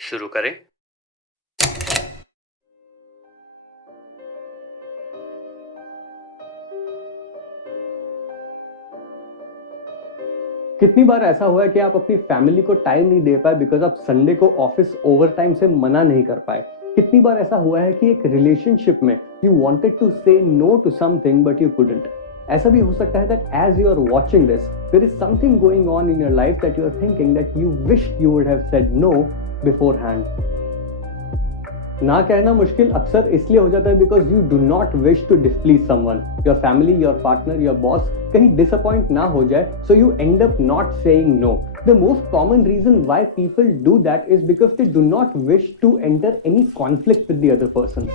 शुरू करें। कितनी बार ऐसा हुआ है कि आप अपनी फैमिली को टाइम नहीं दे पाए बिकॉज आप संडे को ऑफिस ओवर टाइम से मना नहीं कर पाए। कितनी बार ऐसा हुआ है कि एक रिलेशनशिप में you wanted to say no to something but you couldn't. ऐसा भी हो सकता है that as you are watching this there is something going on in your life that you are thinking that you wished you would have said no beforehand. ना कहना मुश्किल अक्सर इसलिए हो जाता है because you do not wish to displease someone, your family, your partner, your boss कहीं disappoint ना हो जाए, so you end up not saying no. The most common reason why people do that is because they do not wish to enter any conflict with the other person.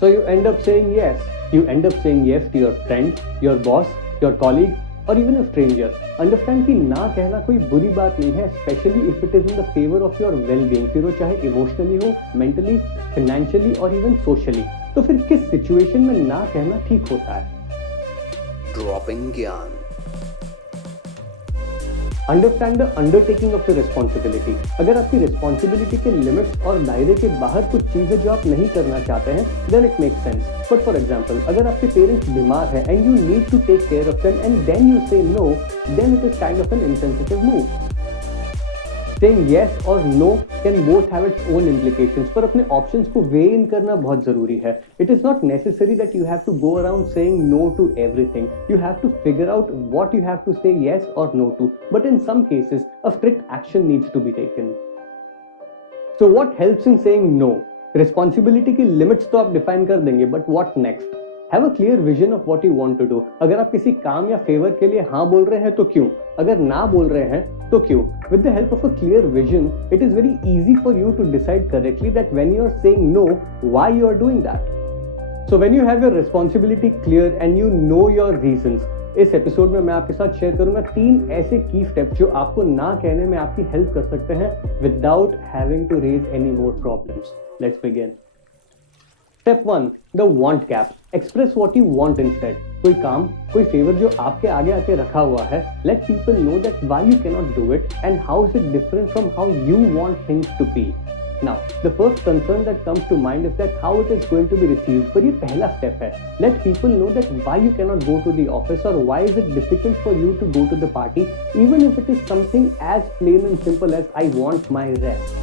So you end up saying yes. You end up saying yes to your friend, your boss, your colleague, or even a stranger. Understand कि ना कहना कोई बुरी बात नहीं है, especially if it is in the favor of your well-being. फिर वो चाहे emotionally हो, mentally, financially और even socially. तो फिर किस situation में ना कहना ठीक होता है? ड्रॉपिंग ज्ञान। Understand the undertaking of the responsibility. अगर आपकी रिस्पॉन्सिबिलिटी के लिमिट्स और दायरे के बाहर कुछ चीजें जो आप नहीं करना चाहते हैं, then it makes sense. But for example, अगर आपके पेरेंट्स बीमार है and you need to take care of them and then you say no, then it is kind of an insensitive move. Saying yes or no can both have its own implications, पर अपने options को weigh in करना बहुत जरूरी है. It is not necessary that you have to go around saying no to everything. You have to figure out what you have to say yes or no to. But in some cases, a strict action needs to be taken. So what helps in saying no? Responsibility की limits तो आप define कर देंगे, but what next? Have a clear vision of what you want to do. अगर आप किसी काम या फेवर के लिए हाँ बोल रहे हैं तो क्यों? अगर ना बोल रहे हैं तो क्यों? With the help of a clear vision, it is very easy for you to decide correctly that when you are saying no, why you are doing that. So when you have your responsibility clear and you know your reasons, इस episode में मैं आपके साथ share करूंगा 3 ऐसे की steps जो आपको ना कहने में आपकी हेल्प कर सकते हैं without having to raise any more problems. Let's begin. Step 1, the want gap. Express what you want instead. कोई काम, कोई फेवर जो आपके आगे आके रखा हुआ है, let people know that why you cannot do it and how is it different from how you want things to be. Now, the first concern that comes to mind is that how it is going to be received. पर ये पहला step है. Let people know that why you cannot go to the office or why is it difficult for you to go to the party, even if it is something as plain and simple as I want my rest.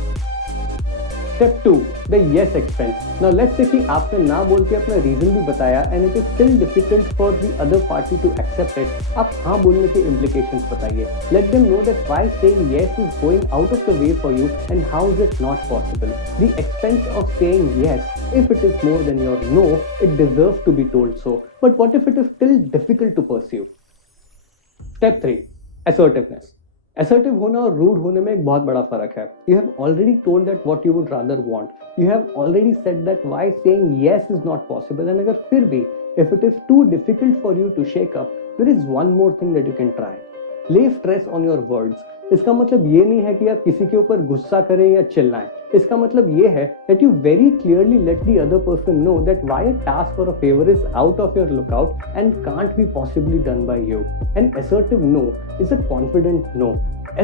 Step 2, the yes expense. Now let's say कि आपने ना बोल के अपना reason भी बताया and it is still difficult for the other party to accept it. आप हाँ बोलने के implications बताइए. Let them know that why saying yes is going out of the way for you and how is it not possible. The expense of saying yes, if it is more than your no, it deserves to be told so. But what if it is still difficult to pursue? Step 3, assertiveness. Assertive होना और rude होने में एक बहुत बड़ा फर्क है. You have already told that what you would rather want. You have already said that why saying yes is not possible. And अगर फिर भी, if it is too difficult for you to shake up, there is one more thing that you can try. Lay stress on your words. इसका मतलब ये नहीं है कि आप किसी के ऊपर गुस्सा करें या चिल्लाएं. इसका मतलब ये है that you very clearly let the other person know that why a task or a favor is out of your lookout and can't be possibly done by you. An assertive no is a confident no.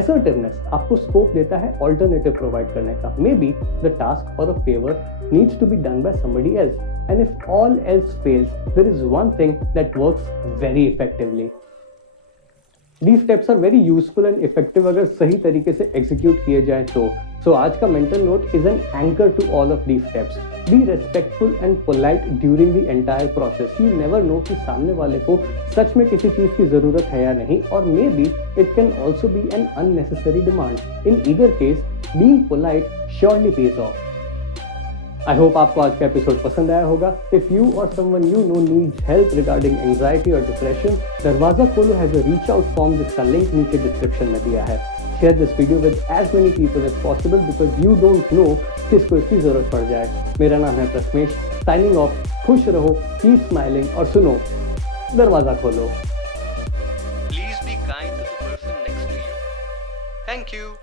Assertiveness आपको scope देता है alternative provide करने का. Maybe the task or a favor needs to be done by somebody else. And if all else fails, there is one thing that works very effectively. These steps are very useful and effective अगर सही तरीके से execute किए जाएं तो. So आज का mental note is an anchor to all of these steps. Be respectful and polite during the entire process. You never know कि सामने वाले को सच में किसी चीज की जरूरत है या नहीं, और maybe it can also be an unnecessary demand. In either case, being polite surely pays off. I hope आपको आज का एपिसोड पसंद आया होगा. If you or someone you know needs help regarding anxiety or depression, दरवाजा खोलो has a reach out form जिसका link नीचे डिस्क्रिप्शन में दिया है. Share this video with as many people as possible because you don't know किसको इसकी जरूरत पड़ जाए. मेरा नाम है प्रथमेश. Signing off. खुश रहो, कीप स्माइलिंग और सुनो, दरवाजा खोलो. Please be kind to the person next to you. Thank you.